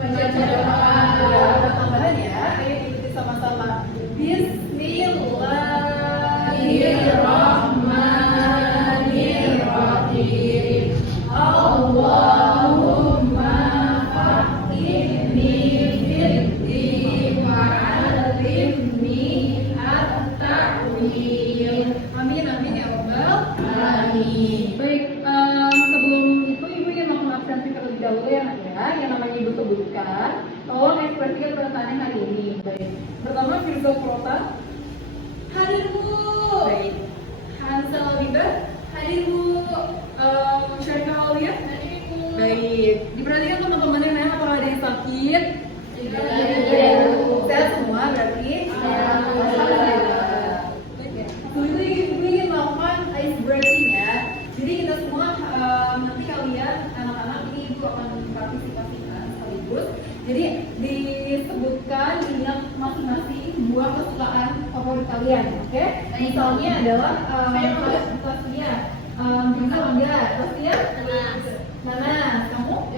Baca doa. Ada tambahan ya. Ayo ikuti sama-sama. Bismillahirrahmanirrahim. Allahumma faqihni fid-din wa 'allimni at-ta'wil. Amin amin ya rabbal alamin. Baik, sebelum itu Ibu ingin melakukan absensi terlebih dahulu ya Nak ya. Yang namanya Ibu sebutkan, tolong ekspresikan perasaannya hari ini. Baik. Pertama Firza Prota. Hadir Bu. Baik. Hansel Bibet. Hadir Bu. Syarika Aulia. Hadir Bu. Baik. Diperhatikan teman-temannya ya, apakah ada yang sakit? Tidak. Sehat semua berarti? Alhamdulillah. Baik. Ibu ingin melakukan ice breaking ya. Jadi kita semua nanti kalian anak-anak ini Ibu akan partisipasikan sekaligus. Jadi disebutkan ingat masing-masing buah kesukaan favorit kalian, oke? Misalnya adalah Tasya, bisa enggak? Tasya? Nanas, kamu?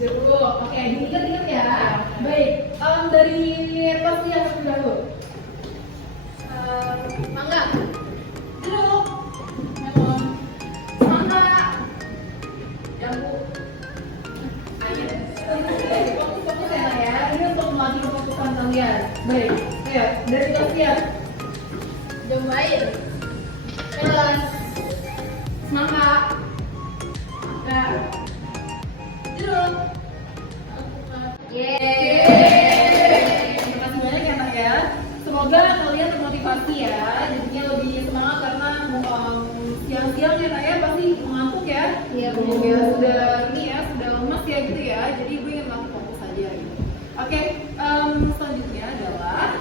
Jeruk. Oke, diingat-ingat ya. Baik, dari Tasya terlebih dahulu. Mangga. Jeruk. Melon. Semangka. Jambu. Fokus ya, ini untuk melatih kefokusan kalian. Baik, ayo dari Tasya. Jambu air. Melon. Semangka. Mangga. Jeruk. Yeay. Terima kasih banyak ya Nak ya. Semoga kalian termotivasi ya, jadinya lebih semangat karena siang-siang ya Nak ya pasti mengantuk ya. Iya benar. Ya sudah ini ya sudah lemas ya gitu ya. Jadi Ibu ingin langsung fokus saja gitu. Oke, selanjutnya adalah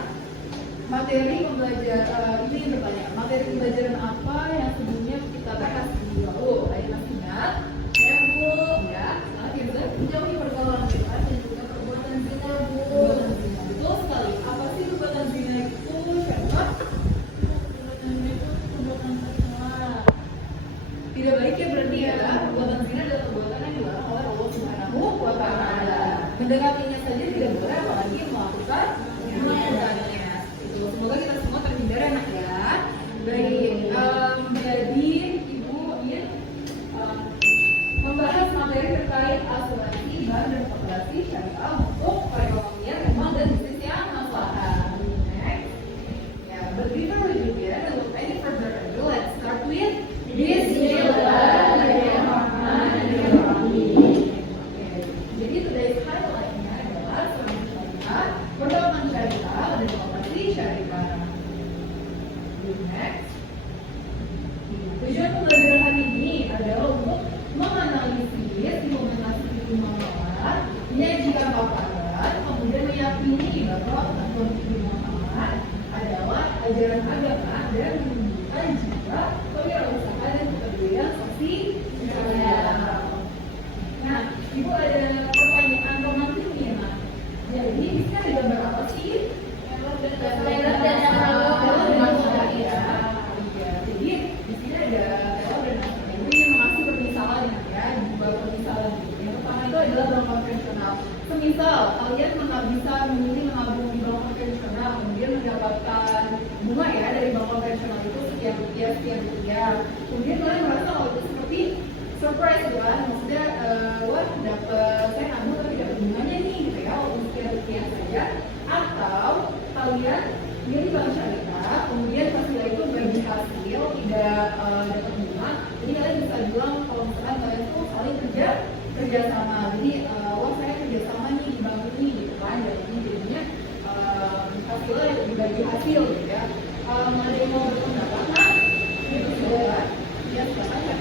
materi pembelajaran. Ini yang bertanya, materi pembelajaran apa yang sebelumnya kita bahas di dahulu? Ayo masih ingat? Ya Bu. Ya, sekarang ya Bu. Menjauhi pergaulan bebas dan juga perbuatan zina Bu. Perbuatan zina, betul sekali. Apa sih perbuatan zina itu? Siapa? Perbuatan zina itu perbuatan seksual. Tidak baik ya berarti ya. Perbuatan zina adalah perbuatan yang dilarang oleh Allah Subhanahu wa Ta'ala. Mendekatinya saja tidak boleh, apalagi melakukan melakukannya. Itu semoga kita semua terhindar ya Nak ya. Baik, jadi Ibu ingin membahas materi terkait asuransi bank dan koperasi syariah untuk perekonomian rumah dan bisnis yang maslahat. Next, ya before we begin, without any further ado, let's start with Bismillahirrahmanirrahim. Jadi today's highlight-nya adalah asuransi syariah, perdagangan syariah, dan koperasi syariah. Next, tujuan pembelajaran hari ini adalah untuk menganalisis implementasi hukum muamalah, menyajikan paparan, kemudian meyakini bahwa ketentuan hukum muamalah adalah ajaran agama dan menunjukkan jika kewirausahaan dan kepedulian sosial. Nah, Ibu ada pertanyaan romantis nih Nak. Jadi bisa ada gambar apa sih? Teler dan matahari ya. Jadi di sini ada teler dan matahari. Ini yang mengasih permisalan ya, dua permisalan. Yang pertama itu adalah bank konvensional. Semisal kalian bisa memilih menabung di bank konvensional, kemudian mendapatkan bunga ya dari bank konvensional itu sekian rupiah. Kemudian kalian merasa kalau itu seperti surprise gitu kan, maksudnya wah saya nabung tapi dapat bunganya nih gitu ya, walaupun sekian rupiah saja. Atau kalian milih bank syariah, kemudian hasilnya itu bagi hasil tidak dapat bunga, jadi kalian bisa bilang kalau misalkan kalian tuh saling kerja sama. Jadi wah saya kerja sama nih di bank ini gitu kan, jadi jadinya hasilnya dibagi hasil gitu ya. Ada yang mau berpendapat Nah? Itu boleh ya silakan ya.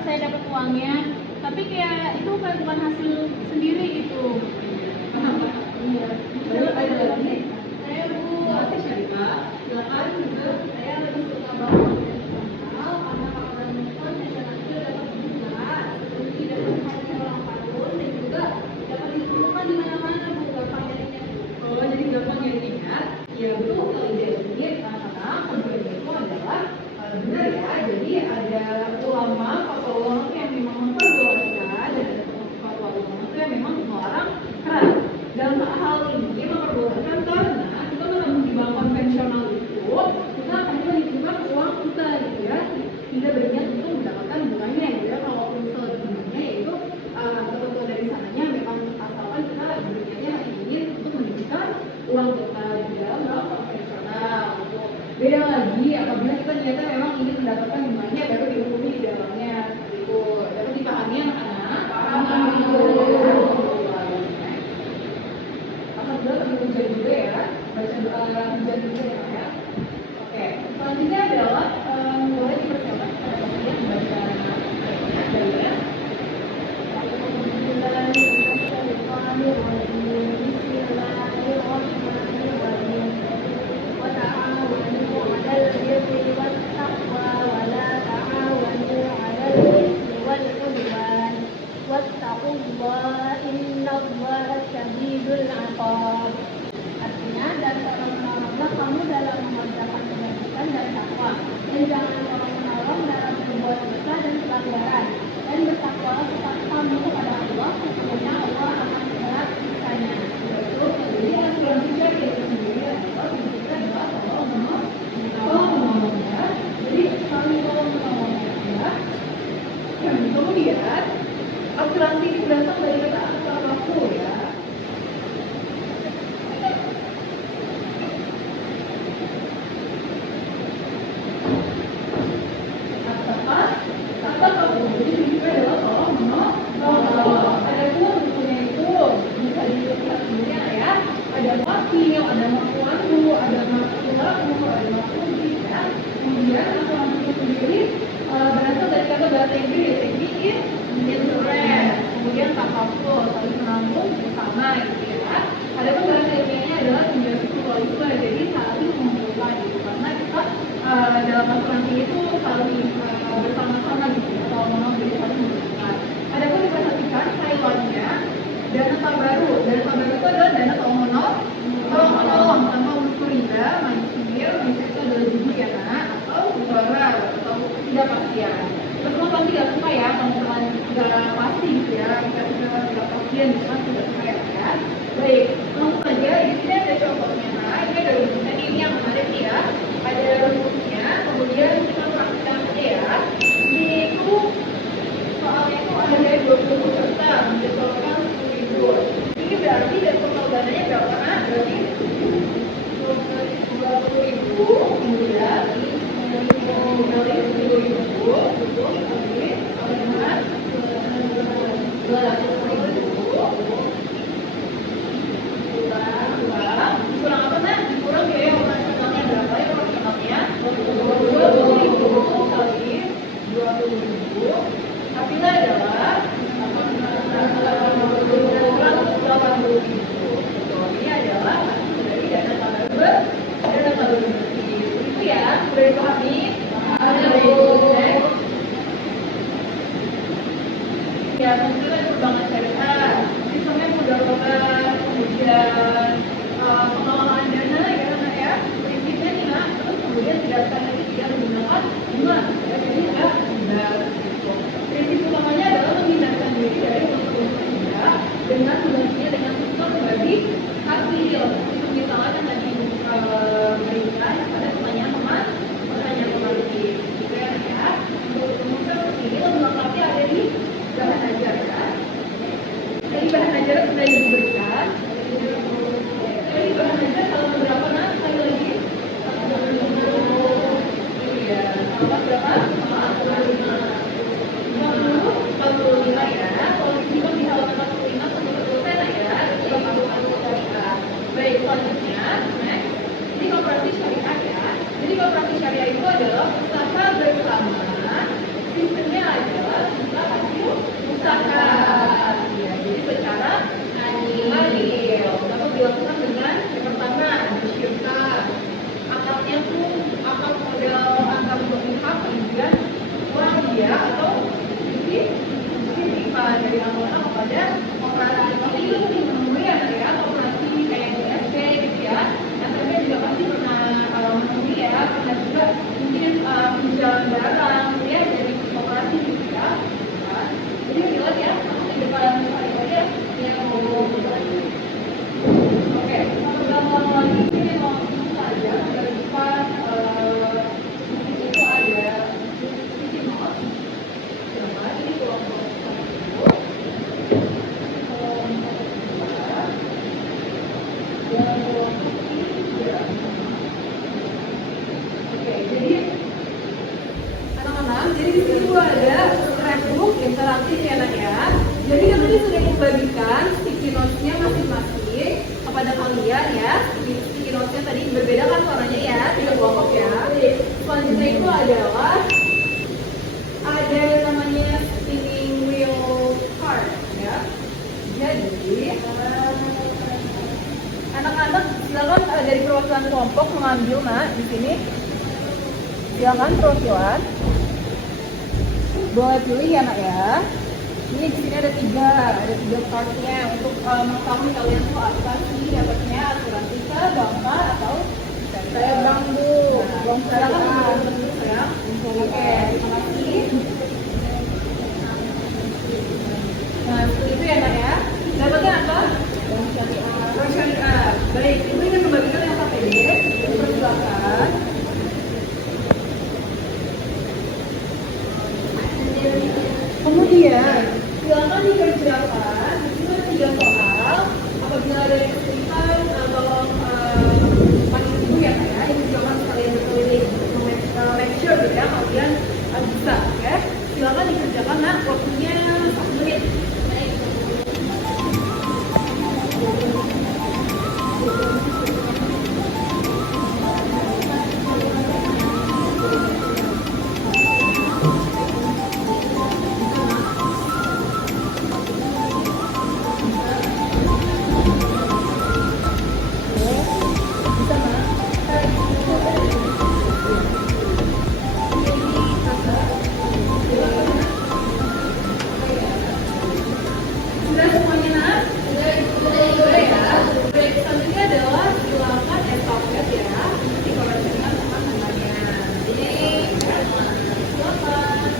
Saya dapat uangnya, tapi kayak itu bukan hasil sendiri gitu. Iya. Ada lagi? Saya Bu syariah. Silakan juga. Saya lebih suka bank konvensional karena paparan konvensional itu dapat bunga, seperti dapat hasil ulang tahun dan juga dapat diskon jangan tolong menolong dalam berbuat dosa dan pelanggaran, dan bertakwalah kamu kepada Allah, sesungguhnya Allah akan berat siksanya. Betul. Jadi asuransi syariah itu sendiri adalah tujuannya adalah tolong menolong ya. Jadi saling tolong menolong ya. Kemudian asuransi itu berasal dari kata al-kaful ya. Kata kaful jadi juga adalah tolong menolong. Adapun bukunya itu bisa dilihat sebenarnya ya. Ada wakil, ada makuandu, ada makulaku, ada makundi ya. Kemudian asuransi itu sendiri berasal dari kata bahasa Inggris insurance, kemudian takaful, saling menanggung bersama gitu ya. Adapun bahasa ilmiahnya adalah mutualisme, jadi saling mengumpulkan gitu. Karena kita dalam asuransi itu saling bersama-sama gitu ya, kalau mau jadi saling mengumpulkan. Adapun diperhatikan Taiwannya dana tabaru. Dana tabaru itu adalah dana tolong menolong tanpa unsur riba, manisir, itu adalah jujur ya nak, atau mudarat atau tidak pastian. Semua pasti tidak suka ya kalau misalnya tidak pasti gitu ya, kita tidak pastian misalnya tidak suka ya. Baik, langsung saja di sini ada contohnya. Nah, ini ada rumusnya ini yang menarik ya. Ada rumusnya, kemudian kita praktikkan saja ya. Ini itu soalnya itu ada 20 peserta, menjatuhkan 10.000. Ini berarti dari total dananya berapa? Nah, berarti 20.000, kemudian dari 10.000 kurang apa nak? Kurang ya operasionalnya berapa ya operasionalnya? 20.000 kali 20.000 hasilnya adalah 180.000. Ini adalah dari dana tabaru itu ya, sudah dipahami? Ya, tentunya perbankan syariah, sistemnya mudah-mudahan, kemudian pengelolaan dana ya, nah ya, prinsipnya nih nah, terus kemudian tidak menggunakan bunga, ya, jadi tidak benar. Prinsip utamanya adalah menghindarkan diri dari unsur-unsur riba dengan menggantinya dengan sistem berbagi hasil. Itu misalnya yang tadi berikan pada pertanyaan kemarin, gitu ya. Untuk seperti ini lebih lengkapnya ada di bahan ajar ya. Jadi bahan ajar sudah diberikan. Jadi bahan ajar kalau berapa nah? Sekali lagi. Iya. Kalau berapa? 45 ya. Kalau disimpan di halaman 45 sampai selesai lah ya. Jadi baik, selanjutnya next. Jadi koperasi syariah ya. Jadi koperasi syariah itu adalah usaha bersama. Sistemnya adalah kita hasil usaha ya, jadi secara adil dapat dilakukan dengan yang pertama syirka, akadnya pun akad modal antar dua pihak, kemudian uang dia atau titipan dari anggota kepada operasi. Pasti itu sering menemui ya operasi kayak DSP gitu ya. Saya juga pasti pernah menemui ya, pernah juga mungkin penjualan barang ya dari operasi gitu ya. Jadi lihat ya, di depan saya yang mau oke, kalau lagi ini langsung saja dari depan itu ada sisi not. Ini kelompok 1, oke, jadi anak-anak, jadi di sini ada scrapbook interaktif ya nak ya. Jadi kami sudah membagikan sticky notes-nya masing-masing kepada kalian ya. Sticky notes-nya tadi berbeda kan warnanya ya, 3 kelompok ya. Selanjutnya itu adalah ada namanya spinning wheel card ya. Jadi anak-anak silakan dari perwakilan kelompok mengambil nak di sini. Silakan perwakilan. Boleh pilih ya nak ya. Ini di sini ada 3 partnya untuk mengetahui kalian tuh apa sih dapatnya asuransi bangka atau saya bambu. Silakan ya. Oke, terima kasih. Nah, seperti itu ya Nak ya. Dapatnya apa? Bank syariah. Baik, ibu ingin membagikan yang KTD. Persilakan. Kemudian, silakan dikerjakan. Di sini ada 3 soal. Apabila ada yang kesulitan, tolong panggil ibu ya Kak ya. Ibu jangan sekalian berkeliling make sure gitu ya kalian bisa ya. Silakan dikerjakan Nak. Waktunya 1 menit. Sudah semuanya Nak? Sudah ya. Baik, selanjutnya adalah silakan estafet ya. Dikoreksikan teman-temannya. Jadi, silakan.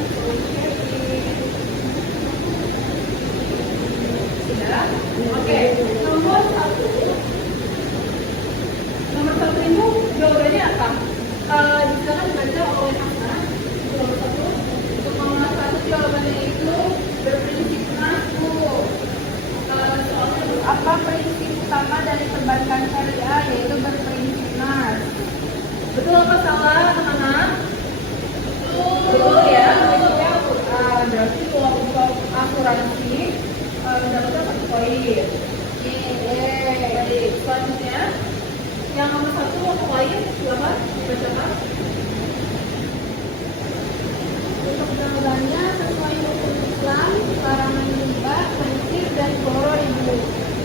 Sudah? Oke. Nomor 1. Nomor 1 itu jawabannya apa? Silakan dibaca oleh Hasna. Nomor 1. Untuk nomor 1 jawabannya itu berprinsip ngaku. Apa prinsip utama dari perbankan syariah, yaitu berprinsip nas? Betul apa salah anak-anak? Betul ya. Prinsipnya Al-Quran. Berarti kalau untuk asuransi mendapatkan 1 poin. Baik, selanjutnya yang nomor 1 untuk lain silakan dibacakan. Untuk jawabannya sesuai hukum Islam, larangan riba, prinsip dan goro ibu.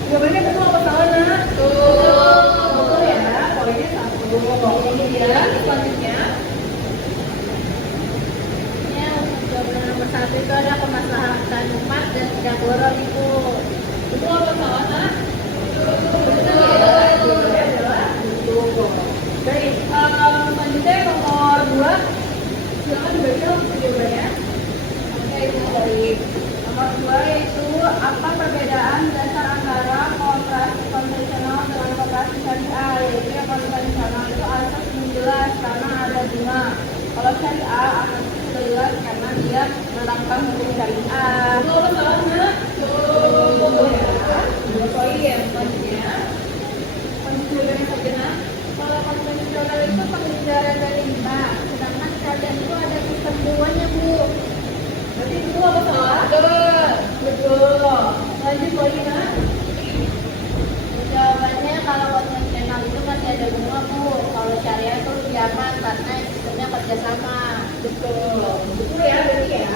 Jawabannya betul apa salah Nak? Betul. Betul ya. Poinnya 1. Kemudian selanjutnya Untuk jawaban nomor 1 itu ada kemaslahatan umat dan tidak goro ibu. betul apa salah Nak? Betul ya. Jawabannya adalah betul. Baik, selanjutnya nomor 2. Silakan dibaca untuk jawabannya. Oke, ibu baik. Nomor 2 yaitu apa perbedaan dasar antara kooperasi konvensional dengan kooperasi syariah? Yaitu yang konvensional itu asas belum jelas karena ada bunga. Kalau syariah asas sudah jelas karena dia menerapkan hukum syariah. Betul apa salah Nak? Betul ya. 2 poin. Selanjutnya jawabannya saja Nak. Kalau konvensional itu pengejaran dari riba, sedangkan syariah itu ada sistem bunganya bu. Berarti betul apa salah? Betul. Lanjut lagi Nak. Jawabannya kalau konvensional itu masih ada bunga bu. Kalau syariah itu lebih aman karena sistemnya kerjasama. Betul. Betul ya berarti ya.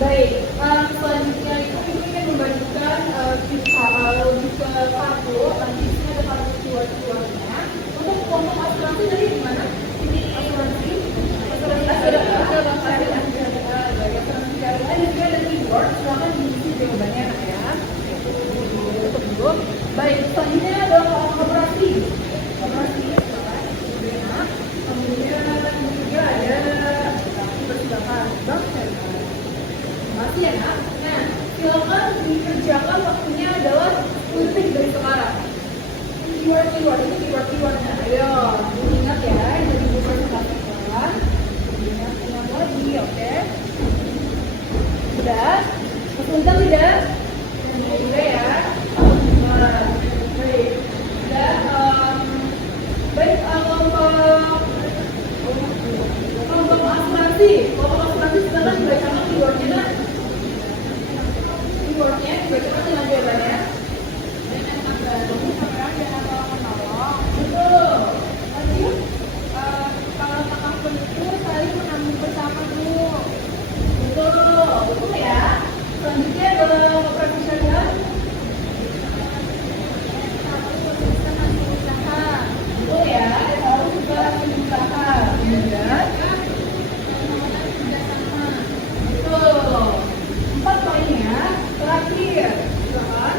Baik. Selanjutnya itu kita ingin membagikan lebih ke kartu. Nanti di sini ada kartu cuan-cuannya. Untuk kelompok asuransi tadi di mana? Ini asuransi. Dan juga ada keyboard. Silakan diisi jawabannya ya. Untuk dulu. Baik. Selanjutnya adalah koperasi. Koperasi. Silakan. Kemudian juga ada persilakan bank syariah. Masih ya Nak? Nah, silakan dikerjakan waktunya adalah 10 detik dari sekarang. Keyword ini keywordnya. Ayo, ingat ya, jadi buku percakapan. Ingat lagi, oke? Sudah? Kesulitan tidak? Sudah ya. Nah, baik. Sudah. Baik, kelompok asuransi. Kelompok asuransi silakan dibacakan keywordnya Nak. Keywordnya dibacakan dengan jawabannya. Betul. Lanjut. Kalau takaful itu saling menanggung bersama bu. Betul. Betul ya. Selanjutnya adalah koperasi syariah. Betul ya. Harus juga usaha. Kemudian. Betul. 4 poinnya. Terakhir. Silakan.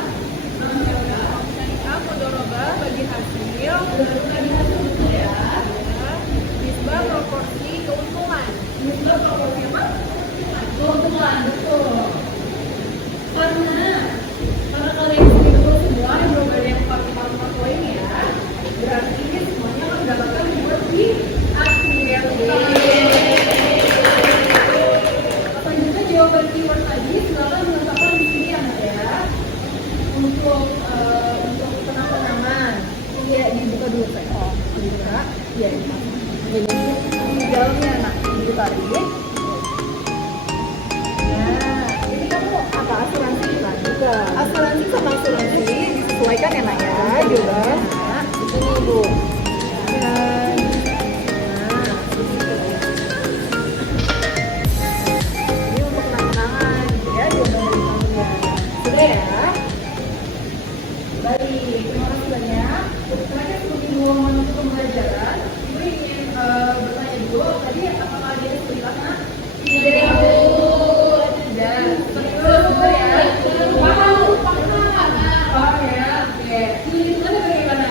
Paham ya? Oke. Hitung-hitungannya bagaimana?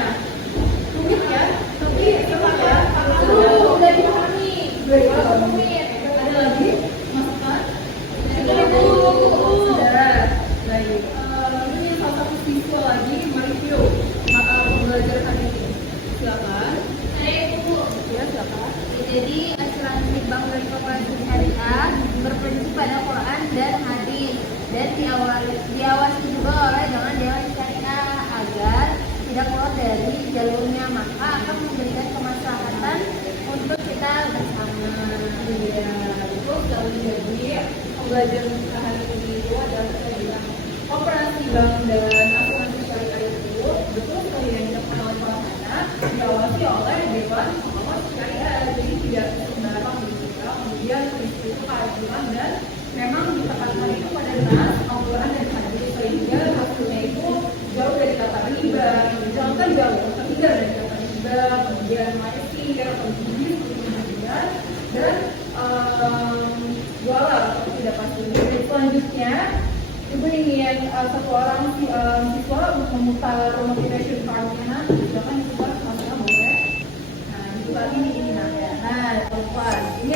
Rumit ya? Tapi coba ya. Udah dipahami. Ada lagi masukan? Sudah. Baik. Ini salah satu siswa lagi mereview pembelajaran hari ini. Silakan. Ya, silakan. Jadi asuransi bank dan koperasi syariah berprinsip pada Quran dan hadis dan diawasi juga oleh dengan dewan syariah agar tidak keluar dari jalurnya, maka akan memberikan kemaslahatan untuk kita bersama. Iya, itu sekali. Jadi pembelajaran kita hari ini itu adalah kita bilang operasi bank dan asuransi syariah itu betul sekali yang dilakukan oleh para anak diawasi oleh dewan pengawas syariah. Jadi tidak sembarang juga. Kemudian prinsip itu keadilan dan memang ditekankan itu pada nas Al-Quran dan hadis sehingga hasilnya itu jauh dari kata riba, jauh terhindar dari kata riba, kemudian maisir, pembeli, kemudian dan jualan atau tidak pasti. Dan selanjutnya ibu ingin satu orang siswa memutar motivation card-nya nanti, jangan diputar masalah boleh. Nah, dibuka ini ya. Nah, teman ini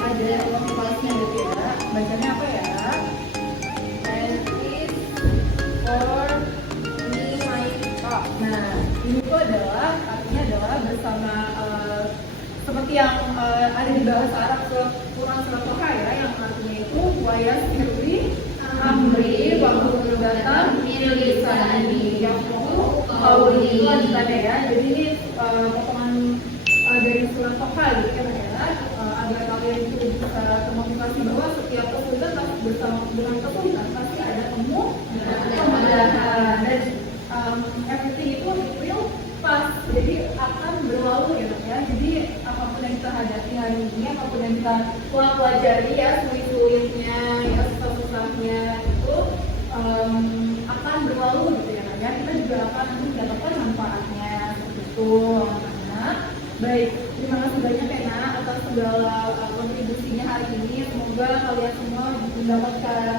ada motivasinya gitu ya. Bacanya apa ya? And is for me my talk. Nah, ini tuh adalah artinya adalah bersama seperti yang ada di bahasa Arab ke Quran surat Toha ya, yang artinya itu wayas firli amri wa hurudatan min lisani yaqulu qawli tadi ya. Jadi ini potongan dari surat Toha gitu ya, agar kalian itu bisa termotivasi bahwa setiap kesulitan pasti bersama dengan kesulitan pasti ada kemudahan dan everything itu will pass, jadi akan berlalu ya. Jadi apapun yang kita hadapi hari ini, apapun yang kita pelajari ya, sulit-sulitnya, ya susah-susahnya itu akan berlalu gitu ya. Kita juga akan nanti mendapatkan manfaatnya seperti itu. Nah, baik, terima kasih banyak ya Nak atas segala kontribusinya hari ini. Semoga kalian semua mendapatkan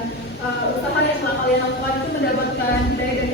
usaha yang telah kalian lakukan itu mendapatkan hidayah dan